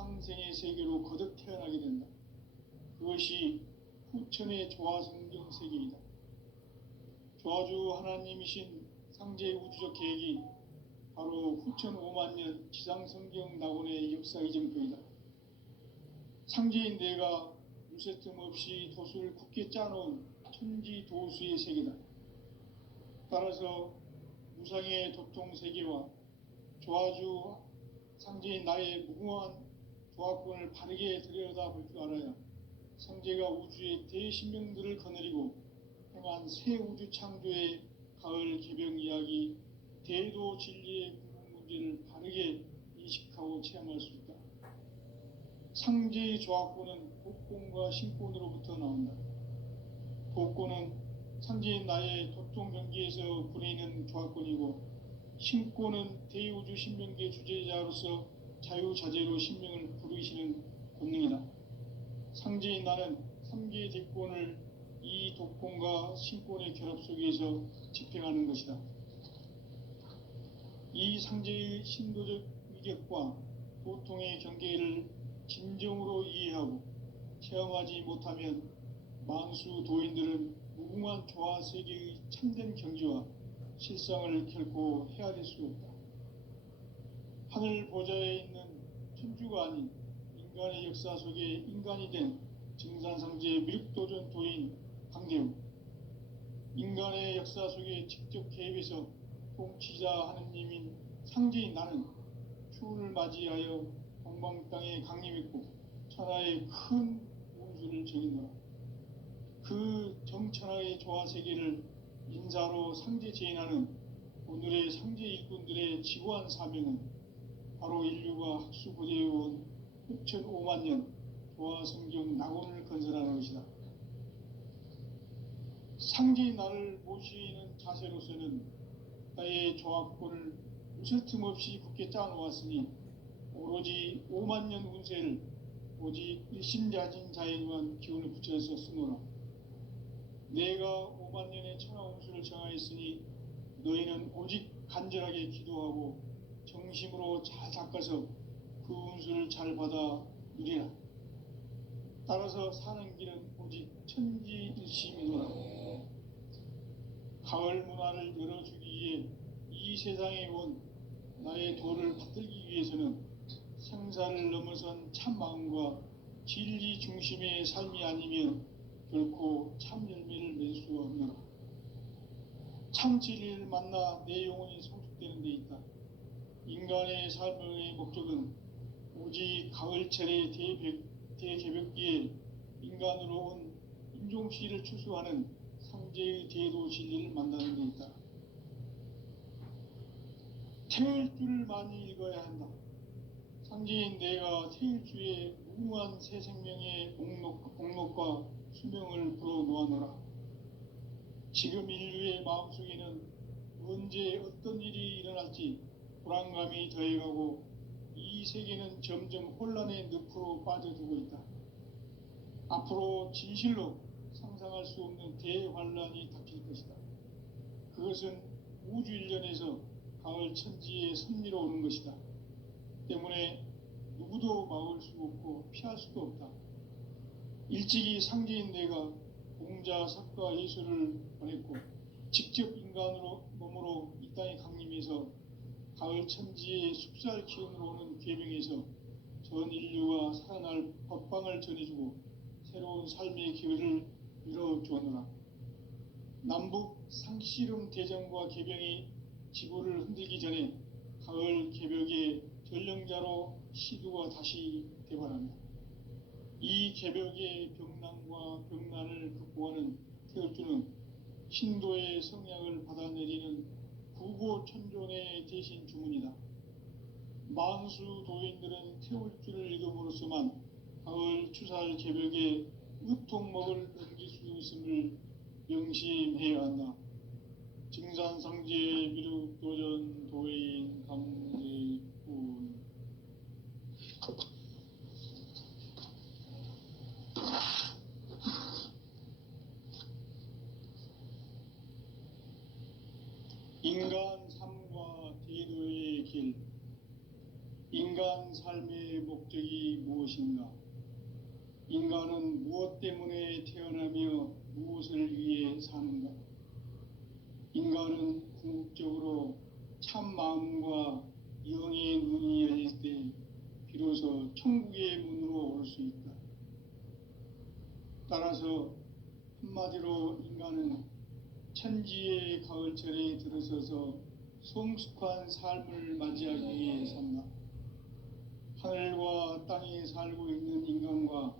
상생의 세계로 거듭 태어나게 된다. 그것이 후천의 조화성경 세계이다. 조화주 하나님이신 상제의 우주적 계획이 바로 후천 5만 년 지상성경 낙원의 역사 이정표이다. 상제인 내가 무쇠틈 없이 도수를 굳게 짜놓은 천지 도수의 세계다. 따라서 무상의 도통 세계와 조화주 상제인 나의 무궁한 조화권을 바르게 들여다볼 줄 알아야 상제가 우주의 대신명들을 거느리고 행한 새 우주 창조의 가을 개병 이야기, 대도 진리의 궁극 문제를 바르게 인식하고 체험할 수 있다. 상제의 조화권은 복권과 신권으로부터 나온다. 복권은 상제인 나의 도통 경계에서 부리는 조화권이고, 신권은 대우주 신명계 주제자로서 자유자재로 신명을 부르시는 권능이다. 상제인 나는 3개의 대권을 이 독권과 신권의 결합 속에서 집행하는 것이다. 이 상제의 신도적 위격과 도통의 경계를 진정으로 이해하고 체험하지 못하면 만수 도인들은 무궁한 조화 세계의 참된 경지와 실상을 결코 헤아릴 수 없다. 하늘 보좌에 있는 천주가 아닌 인간의 역사 속에 인간이 된 증산상제의 미륵도전 도인 강대우, 인간의 역사 속에 직접 개입해서 통치자 하느님인 상제인 나는 추운을 맞이하여 동방 땅에 강림했고 천하의 큰 운수를 정인노라. 그 정천하의 조화 세계를 인사로 상제 제인하는 오늘의 상제 일꾼들의 지구한 사명은 바로 인류가 학수고대해온 6,5만 년 조화 성경 낙원을 건설하는 것이다. 상제인 나를 모시는 자세로서는 나의 조화권을 무쇠 틈 없이 굳게 짜놓았으니 오로지 5만 년 운세를 오직 일심자진 자에만 기운을 붙여서 쓰노라. 내가 5만 년의 천하 운수를 정하였으니 너희는 오직 간절하게 기도하고 정심으로 잘 닦아서 그 운수를 잘 받아 누리라. 따라서 사는 길은 오직 천지일심이노라. 가을 문화를 열어주기 위해 이 세상에 온 나의 도를 받들기 위해서는 생사를 넘어선 참 마음과 진리 중심의 삶이 아니면 결코 참 열매를 맺을 수가 없노라. 참 진리를 만나 내 영혼이 성숙되는 데 있다. 인간의 삶의 목적은 오직 가을철의 대개벽기에 인간으로 온 인종시를 추수하는 상제의 대도 진리를 만나는 데 있다. 태일주를 많이 읽어야 한다. 상제인 내가 태일주의 무궁한 새 생명의 목록과 수명을 불어놓아노라. 지금 인류의 마음속에는 언제 어떤 일이 일어날지 불안감이 더해가고 이 세계는 점점 혼란의 늪으로 빠져들고 있다. 앞으로 진실로 상상할 수 없는 대환란이 닥칠 것이다. 그것은 우주 일련에서 가을 천지의 섭리로 오는 것이다. 때문에 누구도 막을 수 없고 피할 수도 없다. 일찍이 상제인 내가 공자, 석가, 예수를 보냈고 직접 인간으로 몸으로 이 땅에 강림해서 가을 천지의 숲살 기운으로 오는 계명에서 전 인류가 살아날 법방을 전해주고 새로운 삶의 기회를 열어주었노라. 남북 상씨름 대전과 개병이 지구를 흔들기 전에 가을 개벽의 전령자로 시두가 다시 대발한다. 이 개벽의 병난과 병난을 극복하는 태울주는 신도의 성향을 받아내리는 구고천존의 대신 주문이다. 만수 도인들은 태울주를 읽음으로써만 가을 추살 개벽에 으통먹을 넘길 수 있음을 명심해야 한다. 증산상제 미륵도전 도인 감대군. 인간 삶과 대도의 길. 인간 진정한 삶의 목적이 무엇인가? 인간은 무엇 때문에 태어나며 무엇을 위해 사는가? 인간은 궁극적으로 참 마음과 영의 눈이 열릴 때 비로소 천국의 문으로 올 수 있다. 따라서 한마디로 인간은 천지의 가을철에 들어서서 성숙한 삶을 맞이하기 위해 산다. 하늘과 땅에 살고 있는 인간과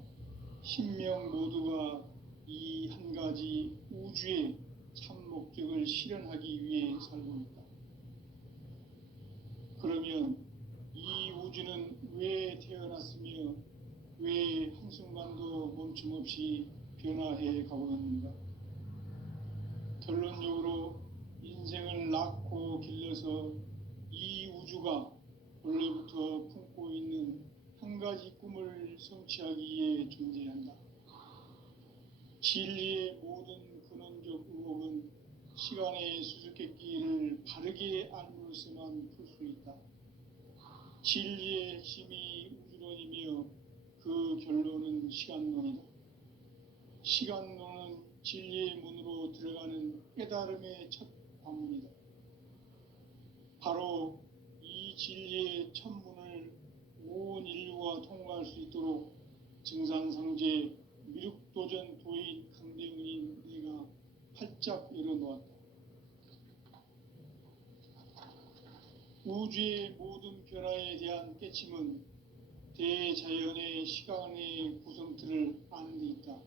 신명 모두가 이 한 가지 우주의 참 목적을 실현하기 위해 살고 있다. 그러면 이 우주는 왜 태어났으며 왜 한순간도 멈춤 없이 변화해 가고 있는가? 결론적으로 인생을 낳고 길러서 이 우주가 원래부터 품고 있는 한 가지 꿈을 성취하기 위해 존재한다. 진리의 모든 근원적 의혹은 시간의 수수께끼를 바르게 알므로서만 풀 수 있다. 진리의 핵심이 우주론이며 그 결론은 시간론이다. 시간론은 진리의 문으로 들어가는 깨달음의 첫 관문이다. 바로 이 진리의 첫 문을 온 인류가 통과할 수 있도록 증산상제 미륵도전 도인 강대훈인 내가 활짝 열어놓았다. 우주의 모든 변화에 대한 깨침은 대자연의 시간의 구성틀을 아는 데 있다.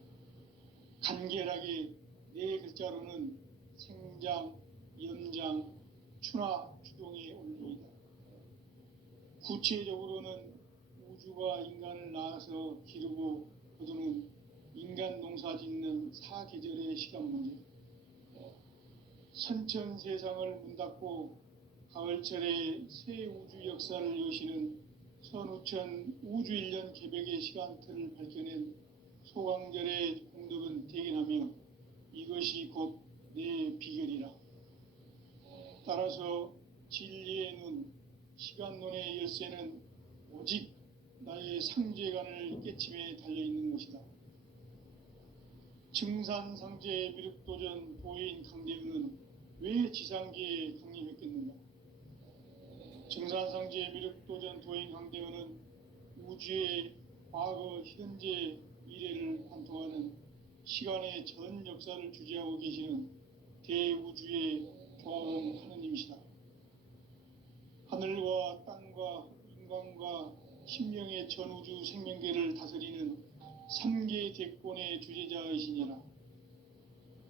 간결하게 네 글자로는 생장, 연장, 추나 추동의 원리이다. 구체적으로는 우주가 인간을 낳아서 기르고 거두는 인간 농사 짓는 사계절의 시간 문제, 선천 세상을 문 닫고 가을철에 새 우주 역사를 여시는 선우천 우주일년 개벽의 시간틀을 밝혀낸 소강절의 공덕은 대견하며 이것이 곧 내 비결이라. 따라서 진리의 눈, 시간론의 열쇠는 오직 나의 상제관을 깨침에 달려있는 것이다. 증산상제 미륵도전 도인 강대훈은 왜 지상계에 강림했겠는가? 증산상제 미륵도전 도인 강대훈은 우주의 과거, 현재, 미래를 관통하는 시간의 전 역사를 주재하고 계시는 대우주의 조화로운 하느님이시다. 하늘과 땅과 인간과 신명의 전우주 생명계를 다스리는 3계 대권의 주재자이시니라.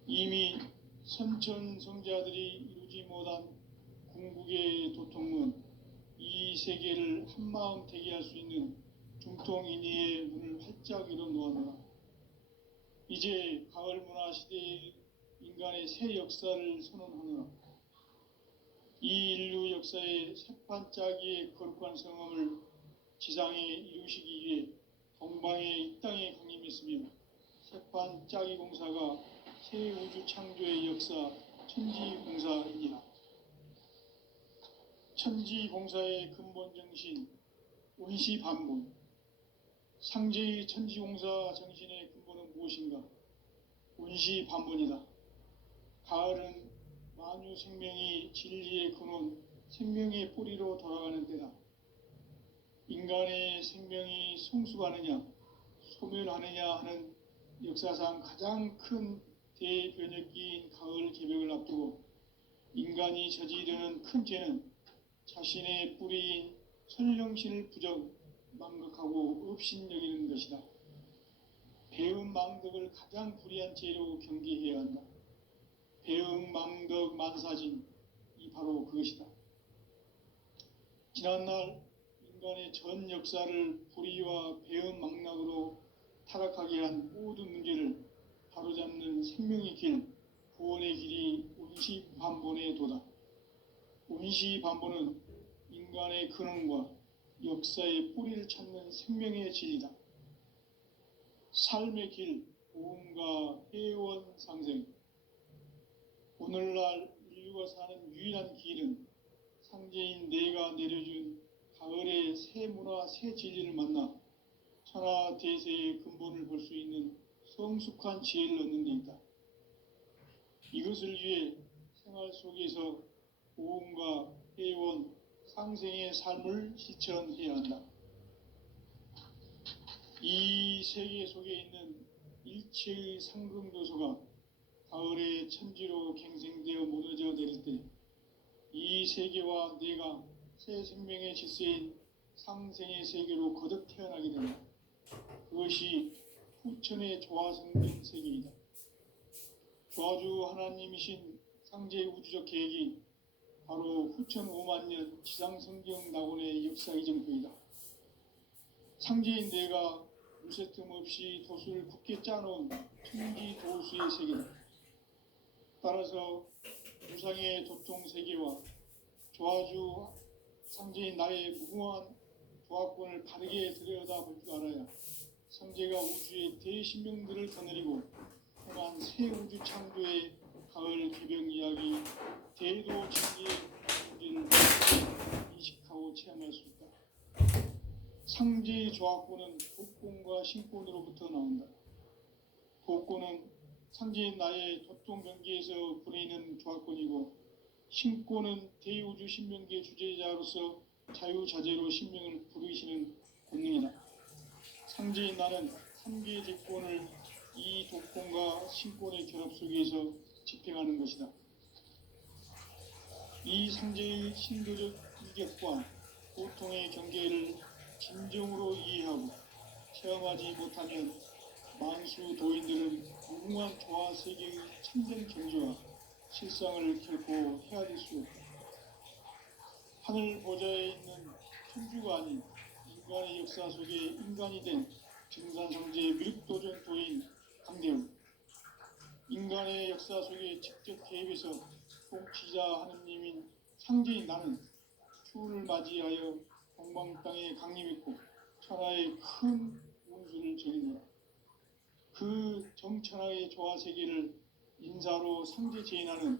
이미 선천성자들이 이루지 못한 궁극의 도통은 이 세계를 한마음 되게 할 수 있는 중통인의의 문을 활짝 열어놓았노라. 이제 가을 문화 시대의 인간의 새 역사를 선언하노라. 이 인류 역사의 새판짜기의 거룩한 성함을 지상에 이루시기 위해 동방의 이 땅에 강림했으며 새판짜기 공사가 새 우주 창조의 역사 천지공사이니라. 천지공사의 근본 정신 원시반본, 상제의 천지공사 정신의 근본은 무엇인가? 원시반본이다. 가을은 만유 생명이 진리의 근원, 생명의 뿌리로 돌아가는 때다. 인간의 생명이 성숙하느냐, 소멸하느냐 하는 역사상 가장 큰 대변혁기인 가을 개벽을 앞두고 인간이 저지르는 큰 죄는 자신의 뿌리인 선령신을 부정, 망극하고 업신여기는 것이다. 배음 망덕을 가장 불의한 죄로 경계해야 한다. 배음 망덕 만사진, 이 바로 그것이다. 지난날 인간의 전 역사를 불의와 배음 망락으로 타락하게 한 모든 문제를 바로잡는 생명의 길, 구원의 길이 원시반본의 도다. 원시반본은 인간의 근원과 역사의 뿌리를 찾는 생명의 진리다. 삶의 길, 보험과 회원 상생. 오늘날 인류가 사는 유일한 길은 상제인 내가 내려준 가을의 새 문화, 새 진리를 만나 천하 대세의 근본을 볼 수 있는 성숙한 지혜를 얻는 데 있다. 이것을 위해 생활 속에서 고음과 회원, 상생의 삶을 실천해야 한다. 이 세계 속에 있는 일체의 상금도소가 가을의 천지로 갱생되어 무너져 내릴 때 이 세계와 내가 새 생명의 질서인 상생의 세계로 거듭 태어나게 된다. 그것이 후천의 조화성경 세계이다. 조화주 하나님이신 상제의 우주적 계획이 바로 후천 5만 년 지상성경 낙원의 역사 이정표이다. 상제인 내가 무쇠 틈 없이 도수를 굳게 짜놓은 천지 도수의 세계다. 따라서 무상의 도통 세계와 조화주 상제인 나의 무궁한 조화권을 바르게 들여다볼 줄 알아야 상제가 우주의 대신명들을 거느리고 행한 새 우주 창조의 가을 개병 이야기 대도 천지의 문제를 인식하고 체험할 수 있다. 상제의 조화권은 복권과 신권으로부터 나온다. 복권은 상제인 나의 도통 경계에서 부리는 조화권이고, 신권은 대우주 신명계 주제자로서 자유자재로 신명을 부르시는 권능이다. 상제인 나는 3개의 직권을 이 독권과 신권의 결합 속에서 집행하는 것이다. 이 상제의 신도적 인격과 고통의 경계를 진정으로 이해하고 체험하지 못하면 만수 도인들은 무궁한 조화 세계의 참된 경지와 실상을 결코 헤아릴 수 없다. 하늘 보좌에 있는 천주가 아닌 인간의 역사 속에 인간이 된 증산성제의 밀도전 도인 강대훈, 인간의 역사 속에 직접 개입해서 통치자 하느님인 상제인 나는 추운을 맞이하여 동방 땅에 강림했고 천하의 큰 운수를 전했노라. 그 정천하의 조화 세계를 인사로 상제 제인하는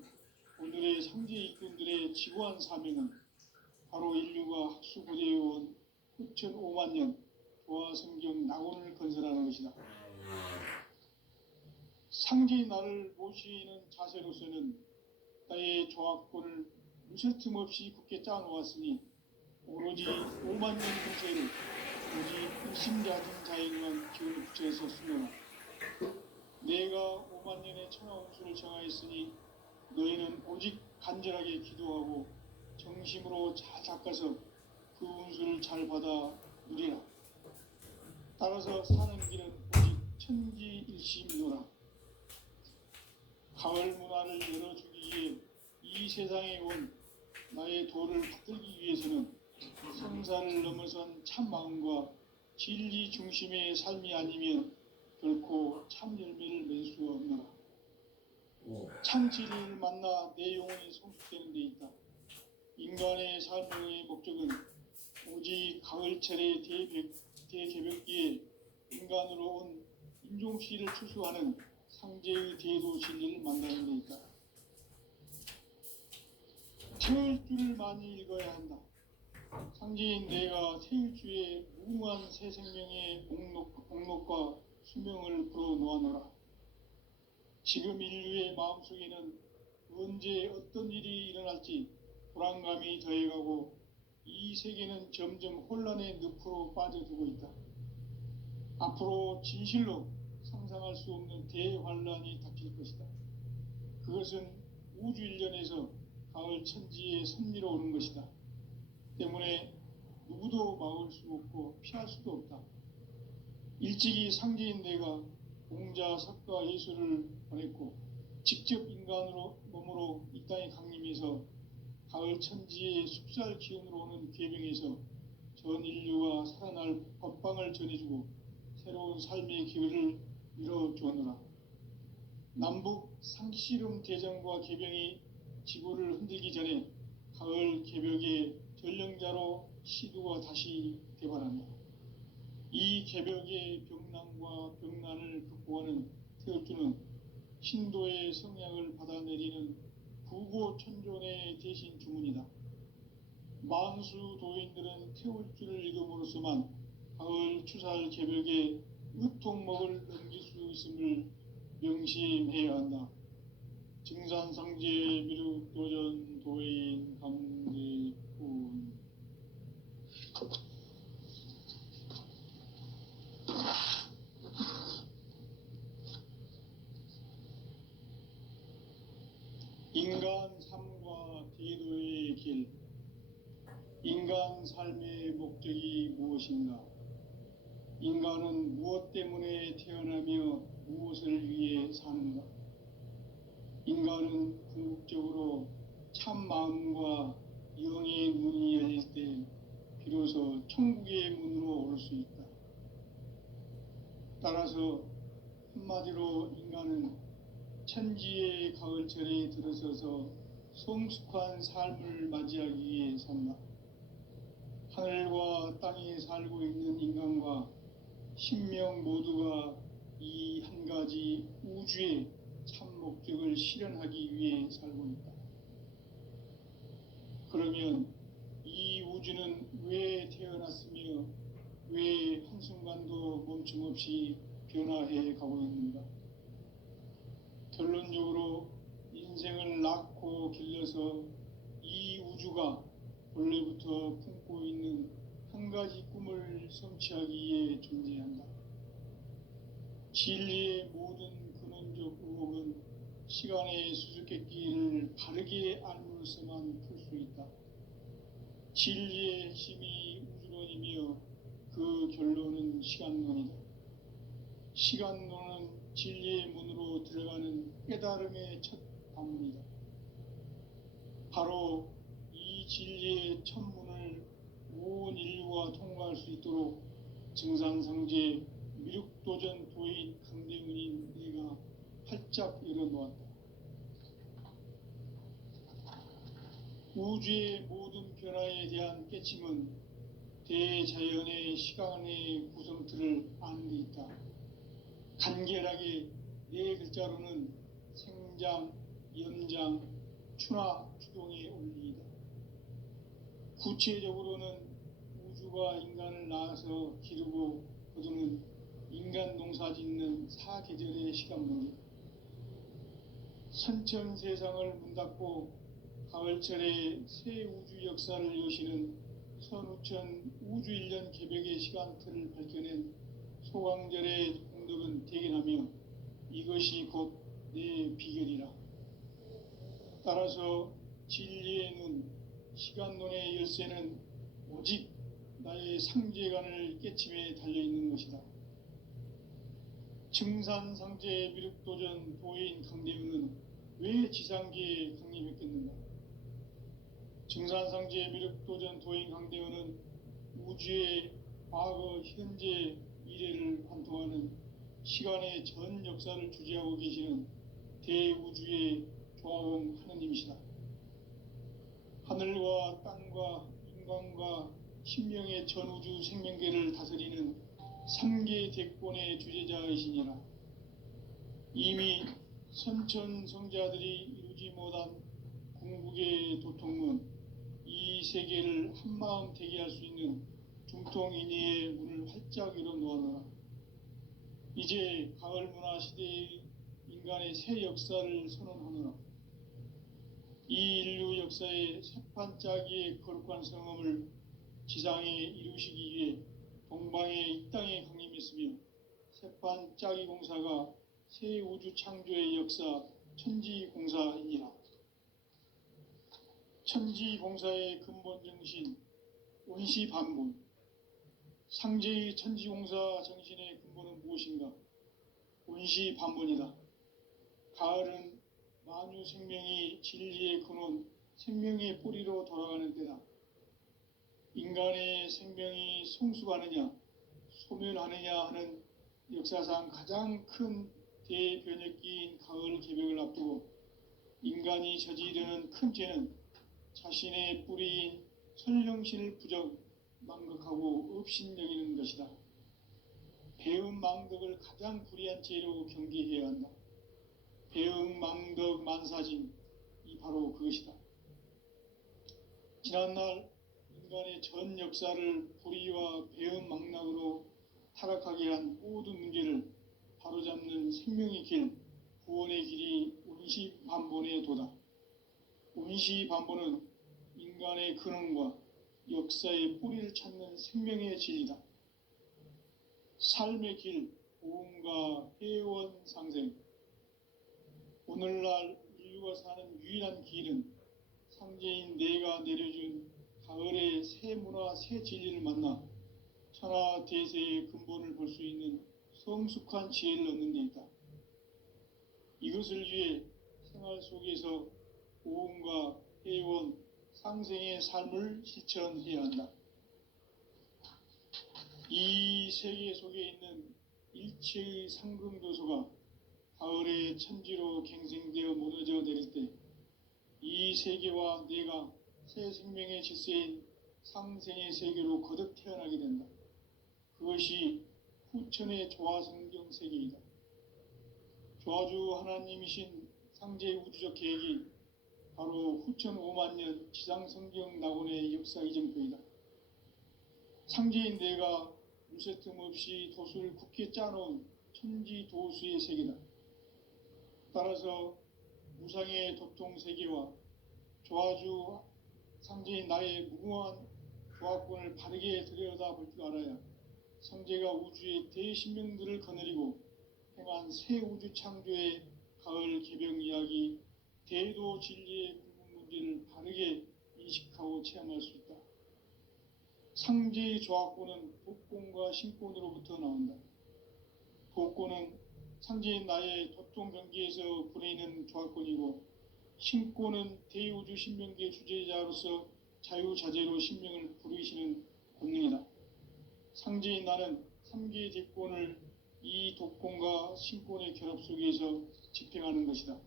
오늘의 상제 일꾼들의 지구한 사명은 바로 인류가 학수고대해온 후천 5만 년 조화 성경 낙원을 건설하는 것이다. 상제인 나를 모시는 자세로서는 나의 조화권을 무쇠 틈 없이 굳게 짜놓았으니 오로지 5만 년 근세를 오직 일심자진 자에게만 기운을 붙여서 쓰노라. 내가 5만 년의 천하 운수를 정하였으니 너희는 오직 간절하게 기도하고 정심으로 잘 닦아서 그 운수를 잘 받아 누리라. 따라서 사는 길은 오직 천지일심이노라. 가을 문화를 열어주기 위해 이 세상에 온 나의 도를 받들기 위해서는 성사를 넘어선 참 마음과 진리 중심의 삶이 아니면 결코 참 열매를 맺을 수 없노라. 참 진리를 만나 내 영혼이 성숙되는 데 있다. 인간의 삶의 목적은 오직 가을철의 대개벽기에 인간으로 온 인종시를 추수하는 상제의 대도 진리를 만나는 데 있다. 태일주를 많이 읽어야 한다. 상제인 내가 태일주의 무궁한 새 생명의 목록과 수명을 불어놓아노라. 지금 인류의 마음속에는 언제 어떤 일이 일어날지 불안감이 더해가고 이 세계는 점점 혼란의 늪으로 빠져들고 있다. 앞으로 진실로 상상할 수 없는 대환란이 닥칠 것이다. 그것은 우주 일련에서 가을 천지의 섭리로 오는 것이다. 때문에 누구도 막을 수 없고 피할 수도 없다. 일찍이 상제인 내가 공자, 석가, 예수를 보냈고 직접 인간으로 몸으로 이 땅에 강림해서 가을 천지의 숲살 기운으로 오는 계병에서 전 인류가 살아날 법방을 전해주고 새로운 삶의 기회를 밀어주었노라. 남북 상씨름 대전과 계병이 지구를 흔들기 전에 가을 개벽의 전령자로 시두가 다시 개발한다. 이 개벽의 병난과 병난을 극복하는 태엽주는 신도의 성향을 받아내리는 부고천존의 대신 주문이다. 만수 도인들은 태울주를 읽음으로써만 가을 추살 개벽에 으통목을 넘길 수 있음을 명심해야 한다. 증산상제 미륵도전 도인 강대군. 인간 삶과 대도의 길. 인간 삶의 목적이 무엇인가? 인간은 무엇 때문에 태어나며 무엇을 위해 사는가? 인간은 궁극적으로 참 마음과 영의 문이 열릴 때 비로소 천국의 문으로 올 수 있다. 따라서 한마디로 인간은 천지의 가을철에 들어서서 성숙한 삶을 맞이하기 위해 산다. 하늘과 땅에 살고 있는 인간과 신명 모두가 이 한 가지 우주의 참 목적을 실현하기 위해 살고 있다. 그러면 이 우주는 왜 태어났으며 왜 한순간도 멈춤없이 변화해 가고 있는가? 결론적으로 인생을 낳고 길러서 이 우주가 원래부터 품고 있는 한 가지 꿈을 성취하기 위해 존재한다. 진리의 모든 근원적 의혹은 시간의 수수께끼를 바르게 알므로서만 풀 수 있다. 진리의 핵심이 우주론이며 그 결론은 시간론이다. 시간론은 진리의 문으로 들어가는 깨달음의 첫 관문이다. 바로 이 진리의 첫 문을 온 인류가 통과할 수 있도록 증산상제 미륵도전 도인 강대훈인 내가 활짝 열어놓았다. 우주의 모든 변화에 대한 깨침은 대자연의 시간의 구성틀을 아는 데 있다. 간결하게 네 글자로는 생장, 연장, 추나 추동의 원리이다. 구체적으로는 우주가 인간을 낳아서 기르고 거두는 인간 농사 짓는 사계절의 시간문이다. 선천 세상을 문 닫고 가을철에 새 우주 역사를 여시는 선우천 우주 1년 개벽의 시간틀을 밝혀낸 소강절의 공덕은 대견하며 이것이 곧 내 비결이라. 따라서 진리의 눈, 시간론의 열쇠는 오직 나의 상제관을 깨침에 달려있는 것이다. 증산상제 미륵도전 도인 강대훈은 왜 지상계에 강림했겠는가? 증산상제 미륵도전 도인 강대훈은 우주의 과거, 현재, 미래를 관통하는 시간의 전 역사를 주재하고 계시는 대우주의 조화봉 하느님이시다. 하늘과 땅과 인간과 신명의 전우주 생명계를 다스리는 3계 대권의 주재자이시니라. 이미 선천성자들이 이루지 못한 궁극의 도통문, 이 세계를 한마음 되게 할 수 있는 중통인의의 문을 활짝 열어놓아노라. 이제 가을 문화 시대의 인간의 새 역사를 선언하노라. 이 인류 역사의 새판짜기의 거룩한 성험을 지상에 이루시기 위해 동방의 이 땅에 강림했으며 새판짜기 공사가 새 우주 창조의 역사 천지공사이니라. 천지공사의 근본 정신 원시반본. 상제의 천지공사 정신의 근본은 무엇인가? 원시반본이다. 가을은 만유 생명이 진리의 근원, 생명의 뿌리로 돌아가는 때다. 인간의 생명이 성숙하느냐, 소멸하느냐 하는 역사상 가장 큰 대변혁기인 가을 개벽을 앞두고 인간이 저지르는 큰 죄는 자신의 뿌리인 설령신을 부정, 망극하고 업신여기는 것이다. 배음 망덕을 가장 불의한 죄로 경계해야 한다. 배음 망덕 만사진, 이 바로 그것이다. 지난날 인간의 전 역사를 불의와 배은망락으로 타락하게 한 모든 문제를 바로잡는 생명의 길, 구원의 길이 운시반본의 도다. 운시반본은 인간의 근원과 역사의 뿌리를 찾는 생명의 진리다. 삶의 길, 보험과 회원 상생. 오늘날 인류가 사는 유일한 길은 상제인 내가 내려준 가을의 새 문화, 새 진리를 만나 천하 대세의 근본을 볼 수 있는 성숙한 지혜를 얻는 데 있다. 이것을 위해 생활 속에서 보험과 회원, 상생의 삶을 실천해야 한다. 이 세계 속에 있는 일체의 상금교소가 가을의 천지로 갱생되어 무너져 내릴 때 이 세계와 내가 새 생명의 질서인 상생의 세계로 거듭 태어나게 된다. 그것이 후천의 조화성경 세계이다. 조화주 하나님이신 상제의 우주적 계획이 바로 후천 5만 년 지상성경 낙원의 역사 이정표이다. 상제인 내가 무쇠 틈 없이 도수를 굳게 짜놓은 천지 도수의 세계다. 따라서 무상의 도통 세계와 조화주 상제인 나의 무궁한 조화권을 바르게 들여다볼 줄 알아야 상제가 우주의 대신명들을 거느리고 행한 새 우주 창조의 가을 개병 이야기, 대도 진리의 궁극 문제를 바르게 인식하고 체험할 수 있다. 상제의 조화권은 독권과 신권으로부터 나온다. 독권은 상제인 나의 도통 경계에서 부리는 조화권이고, 신권은 대우주 신명기의 주제자로서 자유자재로 신명을 부르시는 권능이다. 상제인 나는 3개의 대권을 이 독권과 신권의 결합 속에서 집행하는 것이다.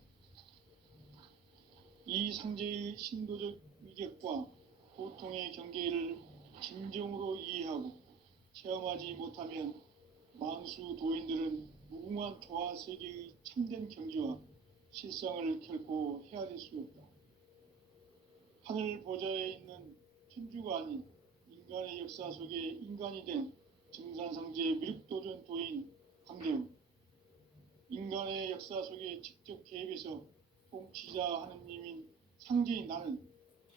이 상제의 신도적 위격과 고통의 경계를 진정으로 이해하고 체험하지 못하면 만수 도인들은 무궁한 조화 세계의 참된 경지와 실상을 결코 헤아릴 수 없다. 하늘 보좌에 있는 천주가 아닌 인간의 역사 속에 인간이 된 정산상제 미륵도전 도인 강대우, 인간의 역사 속에 직접 개입해서 통치자 하느님인 상제인 나는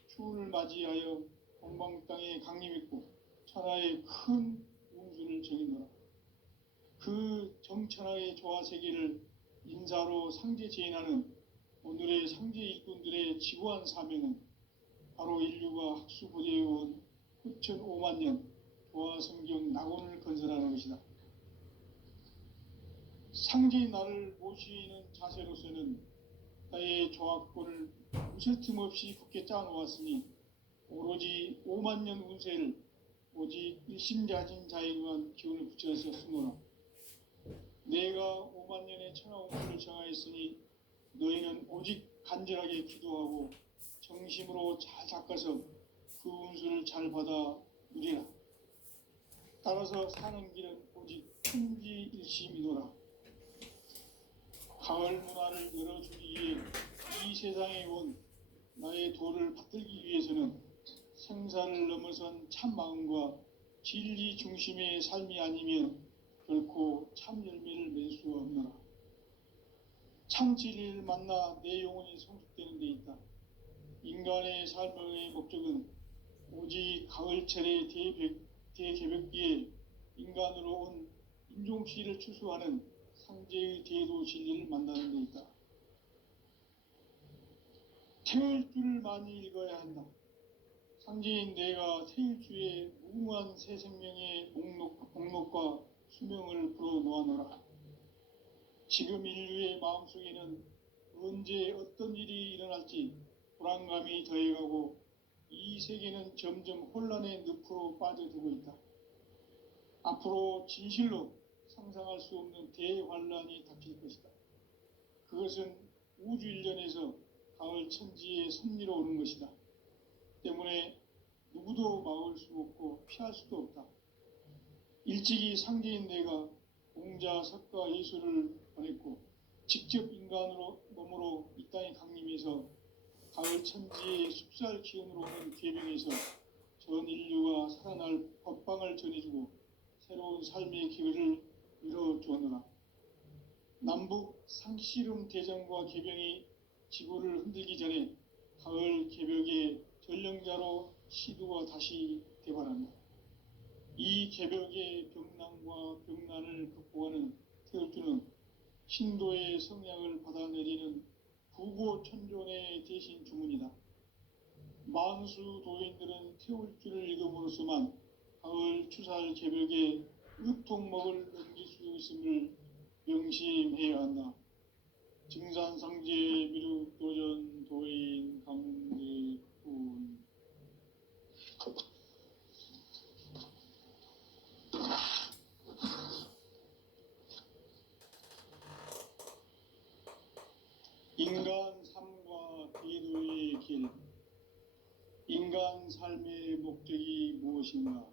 추운을 맞이하여 동방 땅에 강림했고 천하의 큰 운수를 정의노라. 그 정천하의 조화 세계를 인사로 상제 제인하는 오늘의 상제 일꾼들의 지구한 사명은 바로 인류가 학수고대해온 후천 5만 년 조화 성경 낙원을 건설하는 것이다. 상제인 나를 모시는 자세로서는 나의 조화권을 무쇠틈 없이 굳게 짜놓았으니 오로지 5만 년 운세를 오직 일심자진 자에게만 기운을 붙여서 쓰노라. 내가 5만 년의 천하 운수를 정하였으니 너희는 오직 간절하게 기도하고 정심으로 잘 닦아서 그 운수를 잘 받아 누리라. 따라서 사는 길은 오직 천지일심이노라. 가을 문화를 열어주기 위해 이 세상에 온 나의 도를 받들기 위해서는 생사를 넘어선 참 마음과 진리 중심의 삶이 아니면 결코 참 열매를 맺을 수 없노라. 참 진리를 만나 내 영혼이 성숙되는 데 있다. 인간의 삶의 목적은 오직 가을철의 대개벽기에 인간으로 온 인종시를 추수하는 상제의 대도 진리를 만나는 데 있다. 태일주를 많이 읽어야 한다. 상제인 내가 태일주의 무궁한 새 생명의 목록과 수명을 불어놓아노라. 지금 인류의 마음속에는 언제 어떤 일이 일어날지 불안감이 더해가고 이 세계는 점점 혼란의 늪으로 빠져들고 있다. 앞으로 진실로 상상할 수 없는 대환란이 닥칠 것이다. 그것은 우주 일련에서 가을 천지의 섭리로 오는 것이다. 때문에 누구도 막을 수 없고 피할 수도 없다. 일찍이 상제인 내가 공자, 석가, 예수를 보냈고 직접 인간으로 몸으로 이 땅에 강림해서 가을 천지의 숙살 기운으로 오는 계명에서 전 인류가 살아날 법방을 전해주고 새로운 삶의 기회를 열어주었노라. 남북 상씨름 대전과 개병이 지구를 흔들기 전에 가을 개벽의 전령자로 시두가 다시 개발한다. 이 개벽의 병난과 병난을 극복하는 태울주는 신도의 성향을 받아내리는 부고천존의 대신 주문이다. 만수 도인들은 태울주를 읽음으로써만 가을 추살 개벽의 으통목을 넘길 수 있음을 명심해야 한다. 증산상제 미륵도전 도인 강대군. 인간 삶과 기도의 길. 인간 삶의 목적이 무엇인가?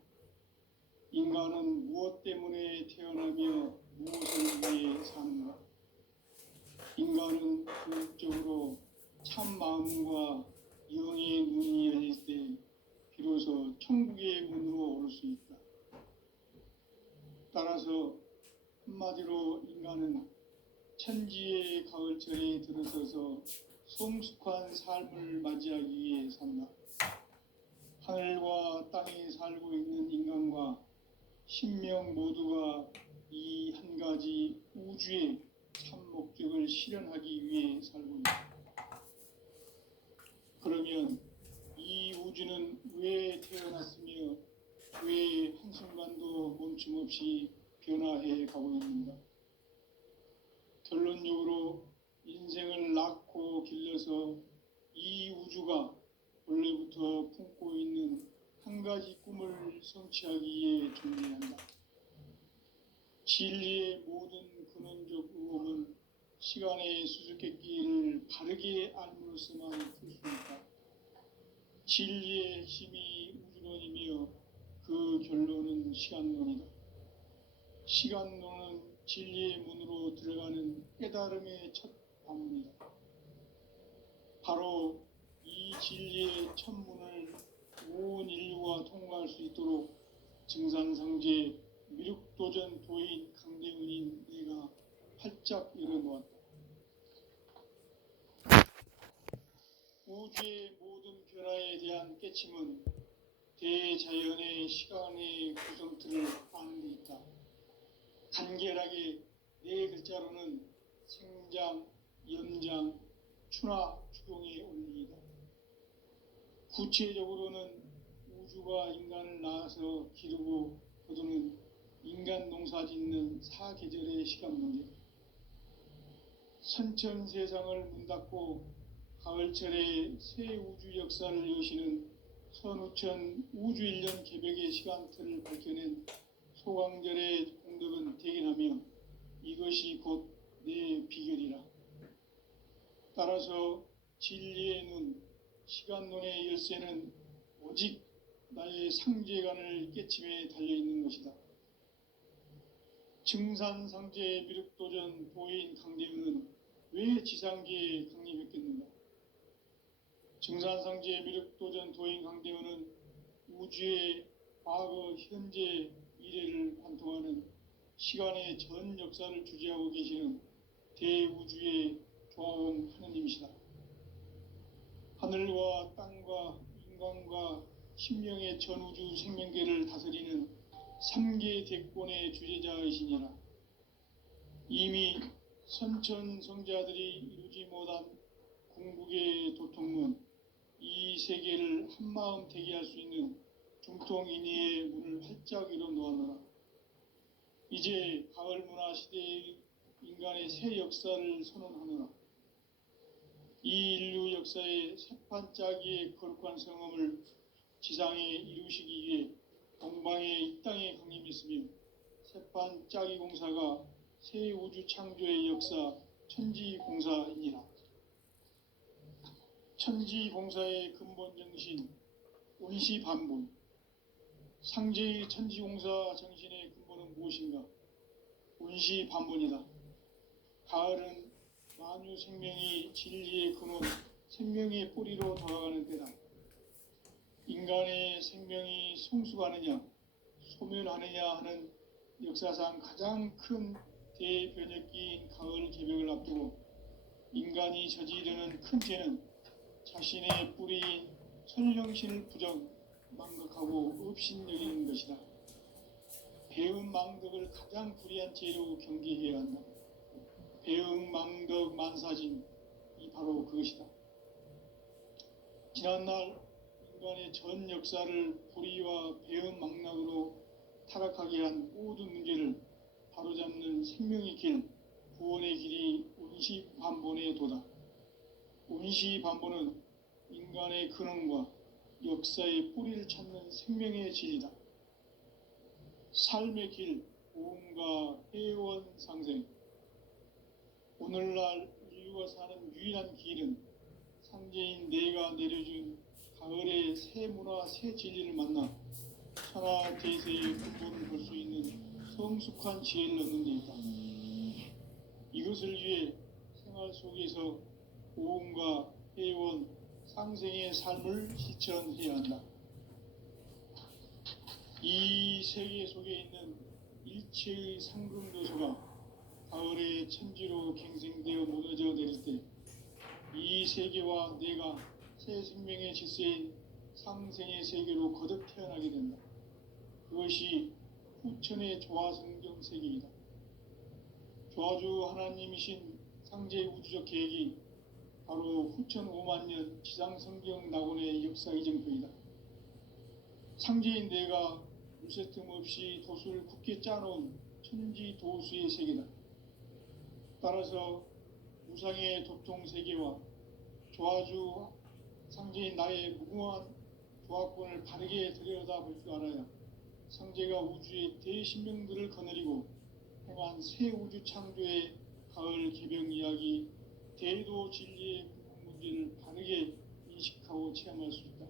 인간은 무엇 때문에 태어나며 무엇을 위해 사는가? 인간은 궁극적으로 참 마음과 영의 문이 열릴 때 비로소 천국의 문으로 올 수 있다. 따라서 한마디로 인간은 천지의 가을철에 들어서서 성숙한 삶을 맞이하기 위해 산다. 하늘과 땅에 살고 있는 인간과 신명 모두가 이 한 가지 우주의 참 목적을 실현하기 위해 살고 있다. 그러면 이 우주는 왜 태어났으며 왜 한순간도 멈춤없이 변화해 가고 있는가? 결론적으로 인생을 낳고 길러서 이 우주가 원래부터 품고 있는 한 가지 꿈을 성취하기 위해 존재한다. 진리의 모든 근원적 의혹은 시간의 수수께끼를 바르게 알므로써만 풀 수 있다. 진리의 핵심이 우주론이며 그 결론은 시간론이다. 시간론은 진리의 문으로 들어가는 깨달음의 첫 방문이다. 바로 이 진리의 첫 문을 온 인류가 통과할 수 있도록 증산상제 미륵도전 도인 강대훈인 내가 활짝 열어놓았다. 우주의 모든 변화에 대한 깨침은 대자연의 시간의 구성틀을 아는 데 있다. 간결하게 네 글자로는 생장, 연장, 추나 추동의 원리이다. 구체적으로는 우주가 인간을 낳아서 기르고 거두는 인간 농사 짓는 사계절의 시간 문제. 선천 세상을 문 닫고 가을철에 새 우주 역사를 여시는 선우천 우주 1년 개벽의 시간틀을 밝혀낸 소강절의 공덕은 대견하며 이것이 곧 내 비결이라. 따라서 진리의 눈, 시간론의 열쇠는 오직 나의 상제관을 깨침에 달려있는 것이다. 증산상제 미륵도전 도인 강대훈은 왜 지상계에 강림했겠는가? 증산상제 미륵도전 도인 강대훈은 우주의 과거, 현재, 미래를 관통하는 시간의 전 역사를 주재하고 계시는 대우주의 조화원 하느님이시다. 하늘과 땅과 인간과 신명의 전우주 생명계를 다스리는 3계 대권의 주재자이시니라. 이미 선천성자들이 이루지 못한 궁극의 도통문, 이 세계를 한마음 되게 할 수 있는 중통인의의 문을 활짝 열어놓았노라. 이제 가을 문화 시대의 인간의 새 역사를 선언하노라. 이 인류 역사의 새판짜기의 거룩한 성험을 지상에 이루시기 위해 동방의 이 땅에 강림했으며 새판짜기 공사가 새 우주 창조의 역사 천지공사이니라. 천지공사의 근본 정신 운시반본. 상제의 천지공사 정신의 근본은 무엇인가? 운시반본이다. 가을은 만유 생명이 진리의 근원, 생명의 뿌리로 돌아가는 때다. 인간의 생명이 성숙하느냐 소멸하느냐 하는 역사상 가장 큰 대변혁기인 가을 개벽을 앞두고 인간이 저지르는 큰 죄는 자신의 뿌리인 천령신을 망각하고 업신여기는 것이다. 배음 망덕을 가장 불의한 죄로 경계해야 한다. 배음 망덕 만사진이 바로 그것이다. 지난날 인간의 전 역사를 불의와 배음 망락으로 타락하게 한 모든 문제를 바로잡는 생명의 길, 구원의 길이 운시반본의 도다. 운시반본은 인간의 근원과 역사의 뿌리를 찾는 생명의 진리다. 삶의 길, 보험과 회원 상생. 오늘날 인류가 사는 유일한 길은 상제인 내가 내려준 가을의 새 문화, 새 진리를 만나 천하 대세의 근본을 볼 수 있는 성숙한 지혜를 얻는 데 있다. 이것을 위해 생활 속에서 보험과 회원, 상생의 삶을 실천해야 한다. 이 세계 속에 있는 일체의 상금도소가 가을의 천지로 갱생되어 무너져 내릴 때 이 세계와 내가 새 생명의 질서인 상생의 세계로 거듭 태어나게 된다. 그것이 후천의 조화성경 세계이다. 조화주 하나님이신 상제 우주적 계획이 바로 후천 5만년 지상성경 낙원의 역사 이정표이다. 상제인 내가 물새 틈 없이 도수를 굳게 짜놓은 천지 도수의 세계다. 따라서 무상의 도통 세계와 조화주 상제인 나의 무궁한 조화권을 바르게 들여다볼 줄 알아야 상제가 우주의 대신명들을 거느리고 행한 새 우주 창조의 가을 개병 이야기, 대도 진리의 궁극 문제를 바르게 인식하고 체험할 수 있다.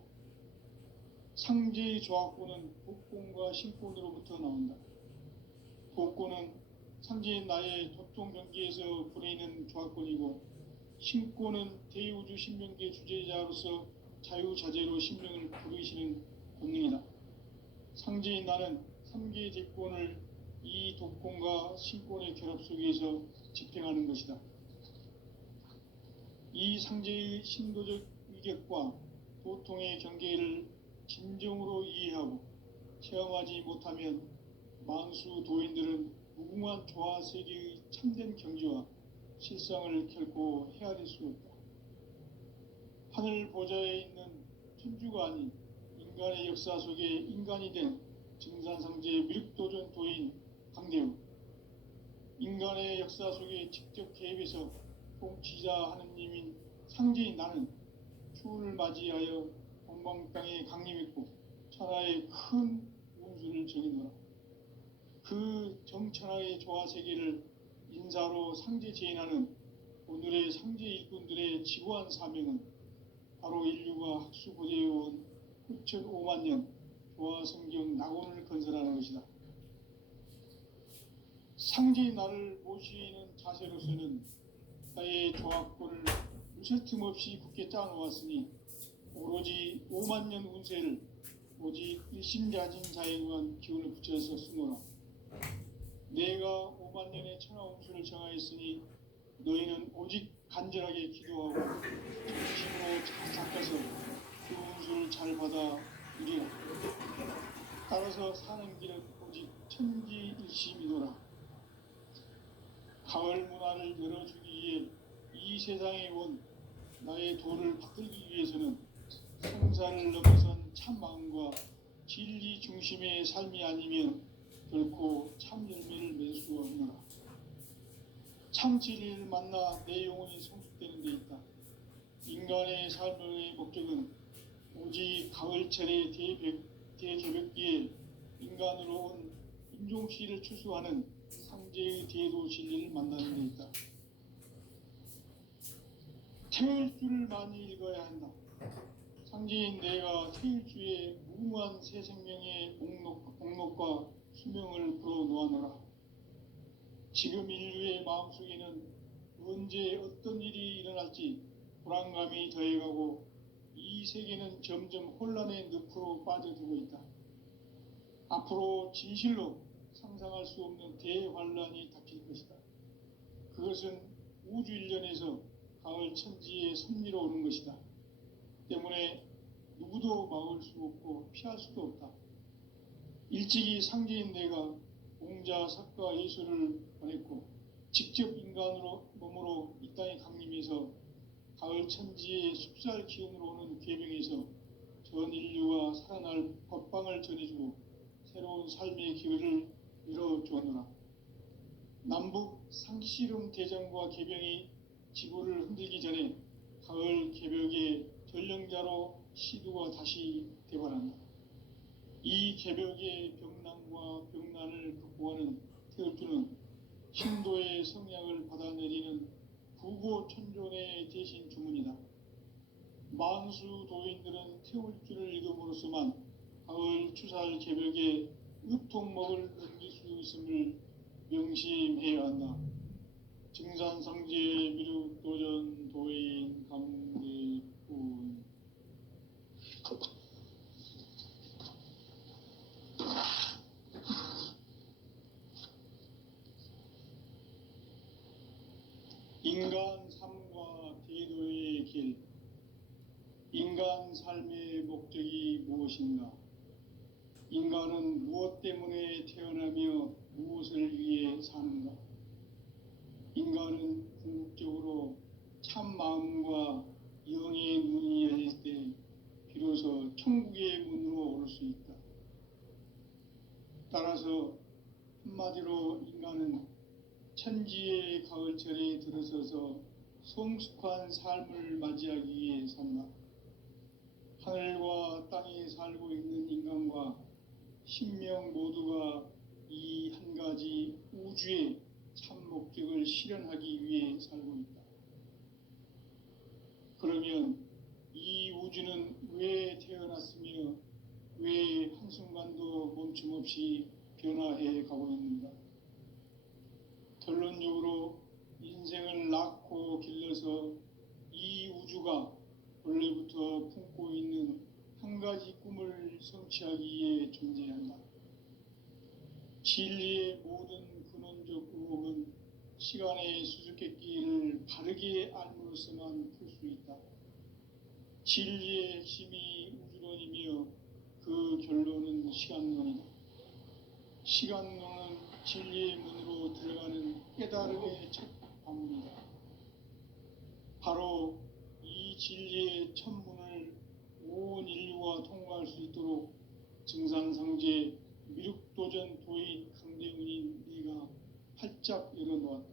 상제의 조화권은 복권과 신권으로부터 나온다. 복권은 상제인 나의 도통 경계에서 부리는 조화권이고, 신권은 대우주 신명계 주제자로서 자유자재로 신명을 부르시는 본능이다. 상제인 나는 3개의 대권을 이 독권과 신권의 결합 속에서 집행하는 것이다. 이 상제의 신도적 위격과 도통의 경계를 진정으로 이해하고 체험하지 못하면 만수 도인들은 무궁한 조화 세계의 참된 경지와 실상을 결코 헤아릴 수 없다. 하늘 보좌에 있는 천주가 아닌 인간의 역사 속에 인간이 된 증산상제 미륵도전 도인 강대우, 인간의 역사 속에 직접 개입해서 통치자 하느님인 상제인 나는 추운을 맞이하여 동방 땅에 강림했고 천하의 큰 운수를 정의노라. 그 정천하의 조화세계를 인사로 상제 제인하는 오늘의 상제 일꾼들의 지고한 사명은 바로 인류가 학수고대해온 후천 5만년 조화성경 낙원을 건설하는 것이다. 상제의 나를 모시는 자세로서는 나의 조화권을 무쇠 틈 없이 굳게 짜놓았으니 오로지 5만년 운세를 오직 일심자진 자에 의한 기운을 붙여서 쓰노라. 내가 5만년의 천하 운수를 정하였으니 너희는 오직 간절하게 기도하고 정심으로 잘 닦아서 그 운수를 잘 받아 누리라. 따라서 사는 길은 오직 천지일심이노라. 가을 문화를 열어주기 위해 이 세상에 온 나의 도를 받들기 위해서는 생사를 넘어선 참 마음과 진리 중심의 삶이 아니면 결코 참 열매를 맺을 수 없노라. 참 진리를 만나 내 영혼이 성숙되는 데 있다. 인간의 삶의 목적은 오직 가을철의 대개벽기에 인간으로 온 인종시를 추수하는 상제의 대도 진리를 만나는 데 있다. 태일주를 많이 읽어야 한다. 상제인 내가 태일주의 무궁한 새 생명의 목록과 수명을 불어놓아노라. 지금 인류의 마음속에는 언제 어떤 일이 일어날지 불안감이 더해가고 이 세계는 점점 혼란의 늪으로 빠져들고 있다. 앞으로 진실로 상상할 수 없는 대환란이 닥칠 것이다. 그것은 우주 일련에서 가을 천지의 섭리로 오는 것이다. 때문에 누구도 막을 수 없고 피할 수도 없다. 일찍이 상제인 내가 공자, 석가, 예수를 보냈고 직접 인간으로 몸으로 이 땅에 강림해서 가을 천지의 숲살 기운으로 오는 계명에서 전 인류가 살아날 법방을 전해주고 새로운 삶의 기회를 열어주었노라. 남북 상씨름 대전과 계병이 지구를 흔들기 전에 가을 개벽의 전령자로 시두가 다시 대발한다. 이 개벽의 병난과 병난을 극복하는 태울주는 신도의 성향을 받아내리는 부고천존의 대신 주문이다. 만수 도인들은 태울주를 읽음으로써만 가을 추살 개벽의 의통목을 넘길 수 있음을 명심해야 한다. 증산상제 미륵도전 도인 강대군. 인간 삶과 대도의 길. 인간 삶의 목적이 무엇인가? 인간은 무엇 때문에 태어나며 무엇을 위해 사는가? 인간은 궁극적으로 참 마음과 영의 문이 열릴 때 비로소 천국의 문으로 오를 수 있다. 따라서 한마디로 인간은 천지의 가을철에 들어서서 성숙한 삶을 맞이하기 위해 산다. 하늘과 땅에 살고 있는 인간과 신명 모두가 이 한 가지 우주의 참 목적을 실현하기 위해 살고 있다. 그러면 이 우주는 왜 태어났으며 왜 한순간도 멈춤없이 변화해 가고 있는가? 결론적으로 인생을 낳고 길러서 이 우주가 원래부터 품고 있는 한 가지 꿈을 성취하기 위해 존재한다. 진리의 모든 근원적 의혹은 시간의 수수께끼를 바르게 알므로서만 풀 수 있다. 진리의 핵심이 우주론이며 그 결론은 시간론이다. 시간론은 진리의 문으로 들어가는 깨달음의 첫 방문이다. 바로 이 진리의 첫 문을 온 인류가 통과할 수 있도록 증산상제 미륵도전 도인 강대훈인 네가 활짝 열어놓았다.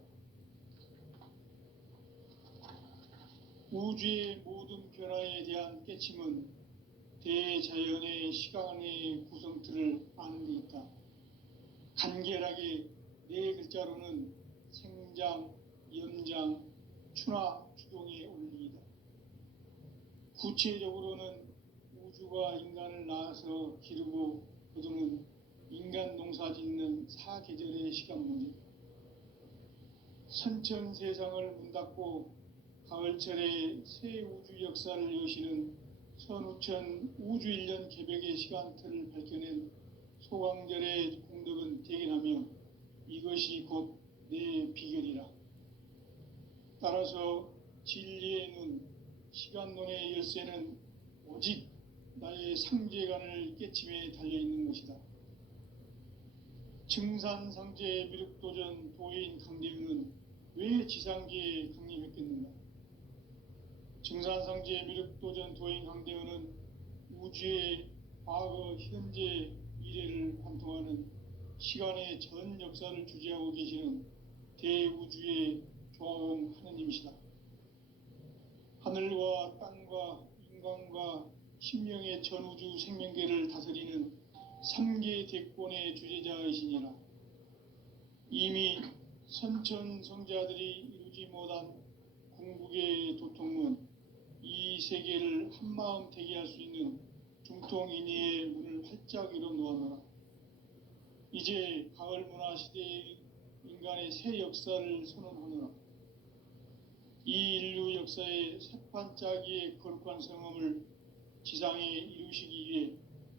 우주의 모든 변화에 대한 깨침은 대자연의 시간의 구성틀을 아는 데 있다. 간결하게 네 글자로는 생장, 염장, 추나 추동의 원리이다. 구체적으로는 우주가 인간을 낳아서 기르고 거두는 인간 농사 짓는 사계절의 시간 문제. 선천 세상을 문 닫고 가을철에 새 우주 역사를 여시는 선우천 우주 1년 개벽의 시간틀을 밝혀낸 소강절의 공덕은 대견하며 이것이 곧 내 비결이라. 따라서 진리의 눈, 시간론의 열쇠는 오직 나의 상제관을 깨침에 달려있는 것이다. 증산상제 미륵도전 도인 강대훈은 왜 지상계에 강림했겠는가? 증산상제 미륵도전 도인 강대훈은 우주의 과거, 현재, 미래를 관통하는 시간의 전 역사를 주재하고 계시는 대우주의 조화음 하느님이시다. 하늘과 땅과 인간과 신명의 전우주 생명계를 다스리는 3계 대권의 주재자이시니라. 이미 선천성자들이 이루지 못한 궁극의 도통문, 이 세계를 한마음 되게 할 수 있는 중통인의의 문을 활짝 열어놓아노라. 이제 가을 문화 시대의 인간의 새 역사를 선언하노라. 이 인류 역사의 새판짜기의 거룩한 성험을 지상에 이루시기 위해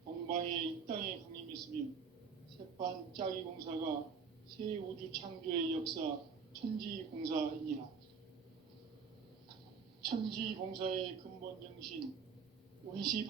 동방의 이 땅에 강림했으며 세판 짜기 공사가 새 우주 창조의 역사 천지공사이니라. 천지공사의 근본 정신, 원시